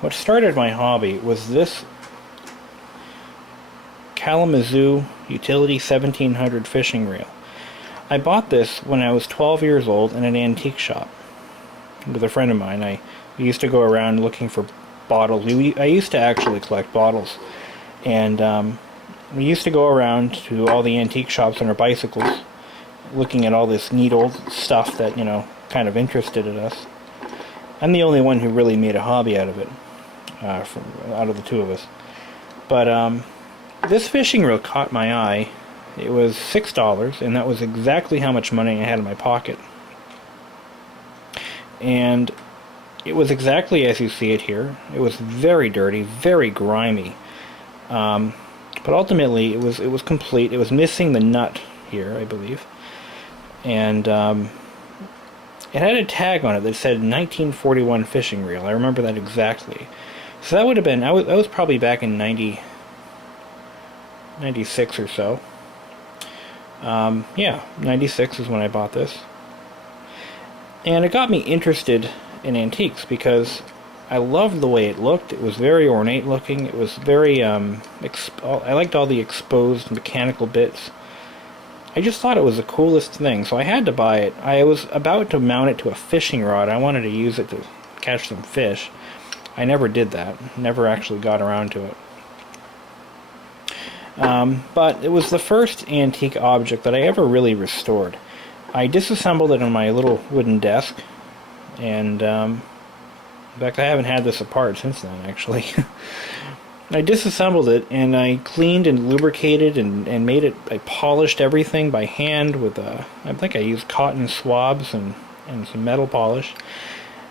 what started my hobby was this Kalamazoo Utility 1700 fishing reel. I bought this when I was 12 years old in an antique shop with a friend of mine. We used to go around looking for bottles. I used to actually collect bottles, and we used to go around to all the antique shops on our bicycles, looking at all this neat old stuff that, you know, kind of interested us. I'm the only one who really made a hobby out of it, out of the two of us. But this fishing reel caught my eye. It was $6, and that was exactly how much money I had in my pocket. And it was exactly as you see it here. It was very dirty, very grimy. But ultimately, it was complete. It was missing the nut here, I believe. And it had a tag on it that said 1941 fishing reel. I remember that exactly. So that would have been, I was probably back in 96 or so. Yeah, 96 is when I bought this. And it got me interested in antiques because I loved the way it looked. It was very ornate looking. It was very, I liked all the exposed mechanical bits. I just thought it was the coolest thing, so I had to buy it. I was about to mount it to a fishing rod. I wanted to use it to catch some fish. I never did that. Never actually got around to it. But it was the first antique object that I ever really restored. I disassembled it on my little wooden desk, and in fact I haven't had this apart since then, actually. I disassembled it, and I cleaned and lubricated and made it, I polished everything by hand with I think I used cotton swabs and some metal polish,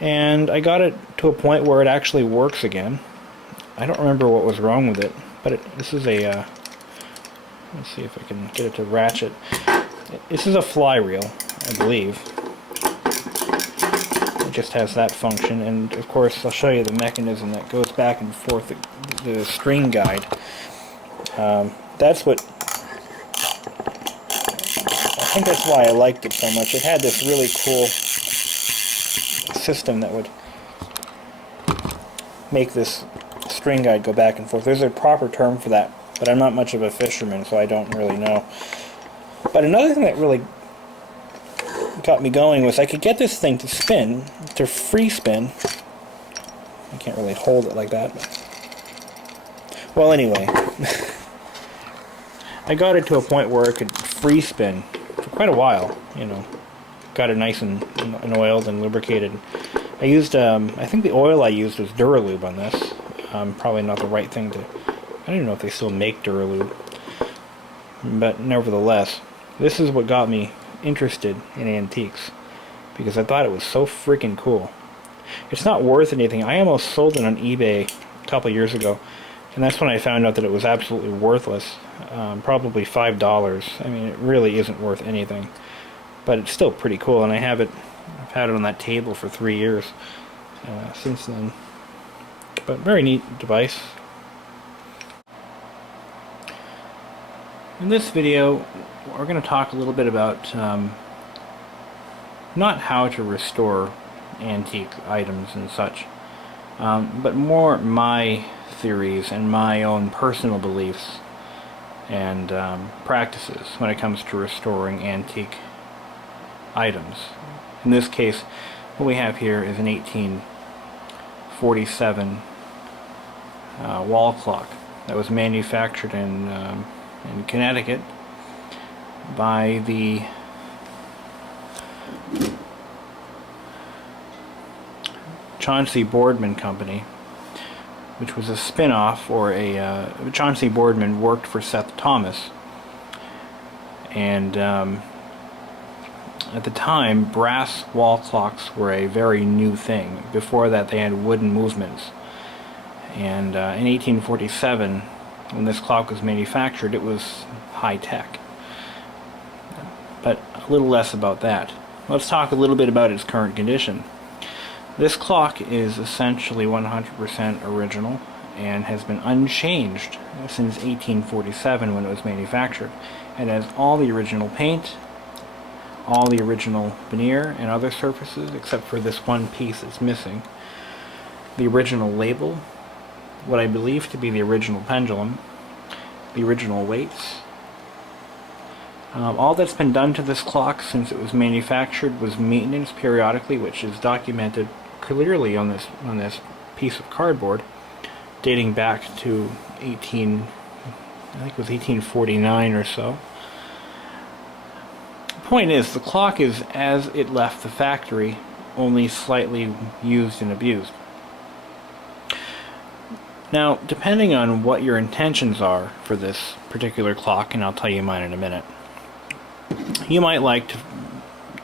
and I got it to a point where it actually works again. I don't remember what was wrong with it, but this is a let's see if I can get it to ratchet. This is a fly reel, I believe. It just has that function, and of course I'll show you the mechanism that goes back and forth, the string guide. That's what, I think that's why I liked it so much. It had this really cool system that would make this string guide go back and forth. There's a proper term for that, but I'm not much of a fisherman, so I don't really know. But another thing that really got me going was I could get this thing to spin, to free spin. I can't really hold it like that. Well, anyway, I got it to a point where it could free spin for quite a while, you know. Got it nice and oiled and lubricated. I used, I think the oil I used was Duralube on this. Probably not the right thing to, I don't even know if they still make Duralube. But nevertheless, this is what got me interested in antiques, because I thought it was so freaking cool. It's not worth anything. I almost sold it on eBay a couple years ago, and that's when I found out that it was absolutely worthless. Probably $5. I mean, it really isn't worth anything, but it's still pretty cool, and I've had it on that table for 3 years since then. But very neat device. In this video, we're going to talk a little bit about not how to restore antique items and such, but more my theories and my own personal beliefs and practices when it comes to restoring antique items. In this case, what we have here is an 1847 wall clock that was manufactured in Connecticut by the Chauncey Boardman Company, which was a spin-off, or Chauncey Boardman worked for Seth Thomas, and at the time brass wall clocks were a very new thing. Before that they had wooden movements, and in 1847 when this clock was manufactured it was high-tech. But a little less about that. Let's talk a little bit about its current condition. This clock is essentially 100% original and has been unchanged since 1847 when it was manufactured. It has all the original paint, all the original veneer and other surfaces, except for this one piece that's missing. the original label, what I believe to be the original pendulum, the original weights. All that's been done to this clock since it was manufactured was maintenance periodically, which is documented clearly on this piece of cardboard, dating back to I think it was 1849 or so. The point is, the clock is as it left the factory, only slightly used and abused. Now, depending on what your intentions are for this particular clock, and I'll tell you mine in a minute, you might like to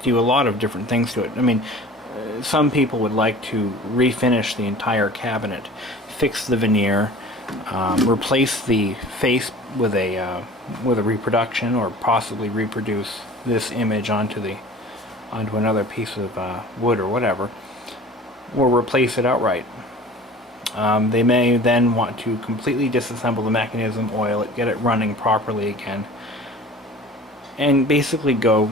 do a lot of different things to it. I mean, some people would like to refinish the entire cabinet, fix the veneer, replace the face with a reproduction, or possibly reproduce this image onto another piece of wood or whatever, or replace it outright. They may then want to completely disassemble the mechanism, oil it, get it running properly again, and basically go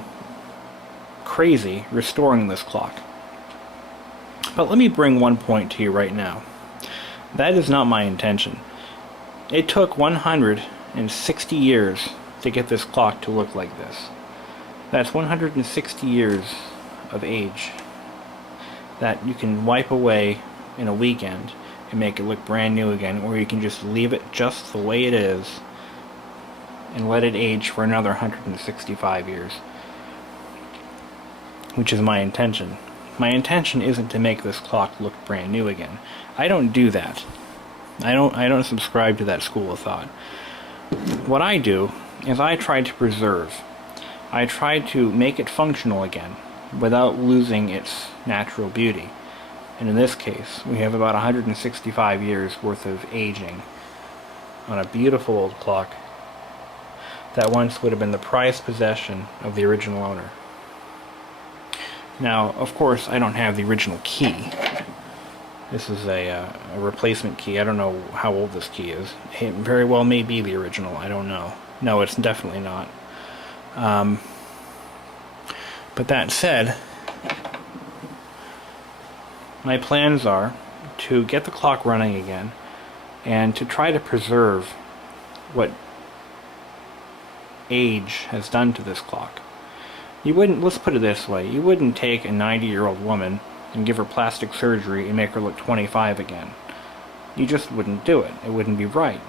crazy restoring this clock. But let me bring one point to you right now. That is not my intention. It took 160 years to get this clock to look like this. That's 160 years of age that you can wipe away in a weekend and make it look brand new again, or you can just leave it just the way it is and let it age for another 165 years, which is my intention. My intention isn't to make this clock look brand new again. I don't do that. I don't subscribe to that school of thought. What I do is I try to preserve. I try to make it functional again without losing its natural beauty. And in this case, we have about 165 years worth of aging on a beautiful old clock that once would have been the prized possession of the original owner. Now, of course, I don't have the original key. This is a replacement key. I don't know how old this key is. It very well may be the original. I don't know. No, it's definitely not. But that said, my plans are to get the clock running again and to try to preserve what age has done to this clock. You wouldn't, let's put it this way, you wouldn't take a 90-year-old woman and give her plastic surgery and make her look 25 again. You just wouldn't do it. It wouldn't be right.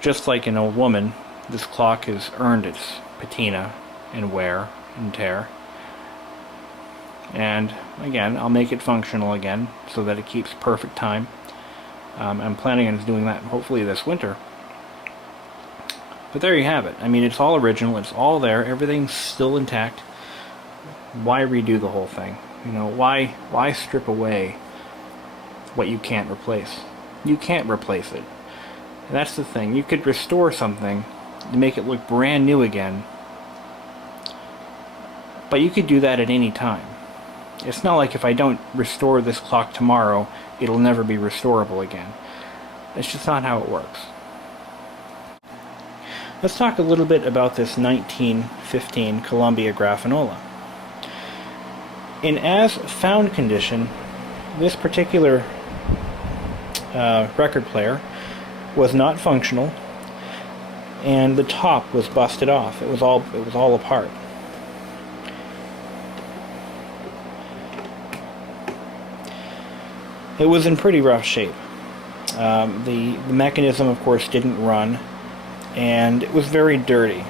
Just like an old woman, this clock has earned its patina and wear and tear. And again, I'll make it functional again so that it keeps perfect time. I'm planning on doing that hopefully this winter. But there you have it. I mean, it's all original, it's all there, everything's still intact. Why redo the whole thing? You know, why strip away what you can't replace? You can't replace it. And that's the thing. You could restore something to make it look brand new again, but you could do that at any time. It's not like if I don't restore this clock tomorrow, it'll never be restorable again. It's just not how it works. Let's talk a little bit about this 1915 Columbia Grafanola. In as found condition, this particular record player was not functional, and the top was busted off. It was all apart. It was in pretty rough shape. The mechanism, of course, didn't run, and it was very dirty.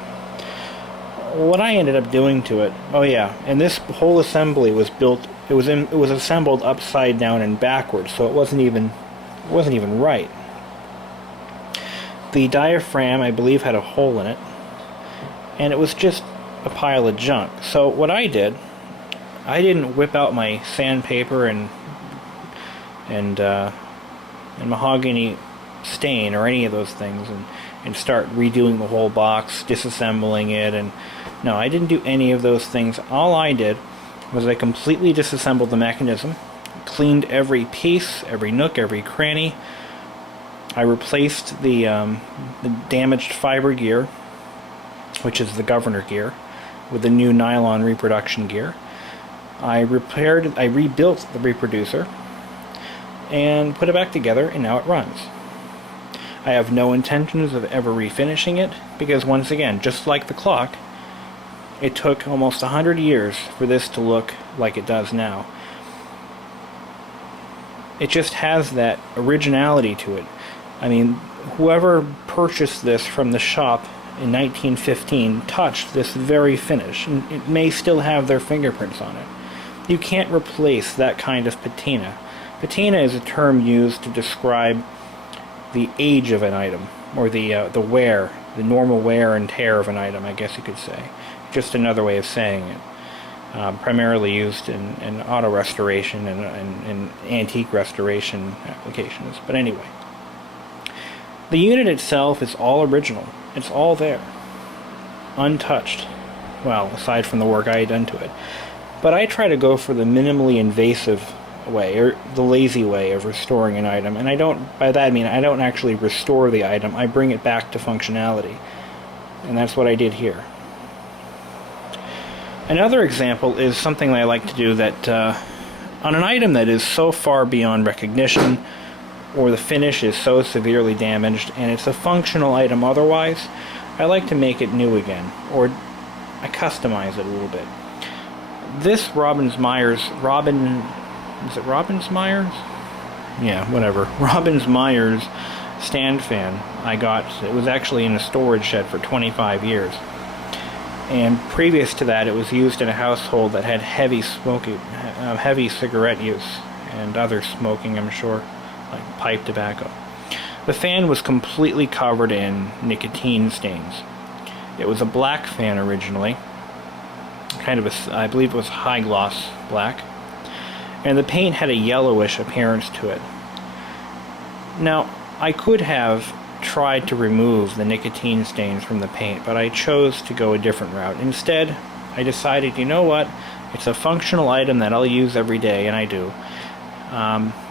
What I ended up doing to it, oh yeah, and this whole assembly was built. It was assembled upside down and backwards, so it wasn't even right. The diaphragm, I believe, had a hole in it, and it was just a pile of junk. So what I did, I didn't whip out my sandpaper and mahogany stain or any of those things and start redoing the whole box, disassembling it, and no, I didn't do any of those things. All I did was I completely disassembled the mechanism, cleaned every piece, every nook, every cranny. I replaced the damaged fiber gear, which is the governor gear, with the new nylon reproduction gear. I rebuilt the reproducer, and put it back together, and now it runs. I have no intentions of ever refinishing it, because once again, just like the clock, it took almost 100 years for this to look like it does now. It just has that originality to it. I mean, whoever purchased this from the shop in 1915 touched this very finish, and it may still have their fingerprints on it. You can't replace that kind of patina. Patina is a term used to describe the age of an item, or the wear, the normal wear and tear of an item, I guess you could say. Just another way of saying it. Primarily used in auto restoration and antique restoration applications. But anyway, the unit itself is all original. It's all there, untouched. Well, aside from the work I had done to it. But I try to go for the minimally invasive way, or the lazy way of restoring an item. And I don't, by that I mean I don't actually restore the item, I bring it back to functionality. And that's what I did here. Another example is something that I like to do that on an item that is so far beyond recognition, or the finish is so severely damaged, and it's a functional item otherwise, I like to make it new again, or I customize it a little bit. This Robbins Myers stand fan I got, it was actually in a storage shed for 25 years. And previous to that, it was used in a household that had heavy smoking, heavy cigarette use, and other smoking, I'm sure, like pipe tobacco. The fan was completely covered in nicotine stains. It was a black fan originally, kind of a, I believe it was high gloss black, and the paint had a yellowish appearance to it. Now, I could have tried to remove the nicotine stains from the paint, but I chose to go a different route. Instead, I decided, you know what, it's a functional item that I'll use every day, and I do.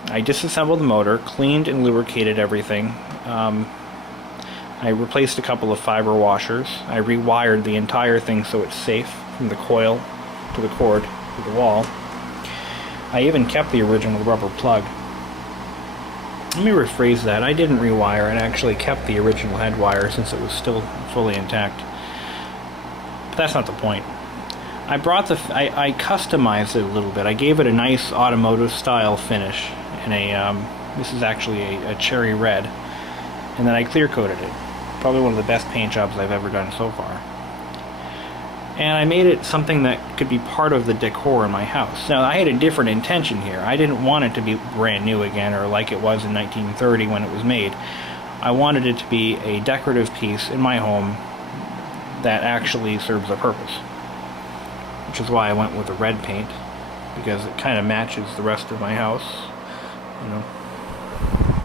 I disassembled the motor, cleaned and lubricated everything. I replaced a couple of fiber washers. I rewired the entire thing so it's safe, from the coil to the cord to the wall. I even kept the original rubber plug. Let me rephrase that. I didn't rewire, I actually kept the original head wire since it was still fully intact. But that's not the point. I customized it a little bit. I gave it a nice automotive style finish in a, this is actually a cherry red, and then I clear coated it. Probably one of the best paint jobs I've ever done so far. And I made it something that could be part of the decor in my house. Now, I had a different intention here. I didn't want it to be brand new again, or like it was in 1930 when it was made. I wanted it to be a decorative piece in my home that actually serves a purpose. Which is why I went with the red paint, because it kind of matches the rest of my house, you know.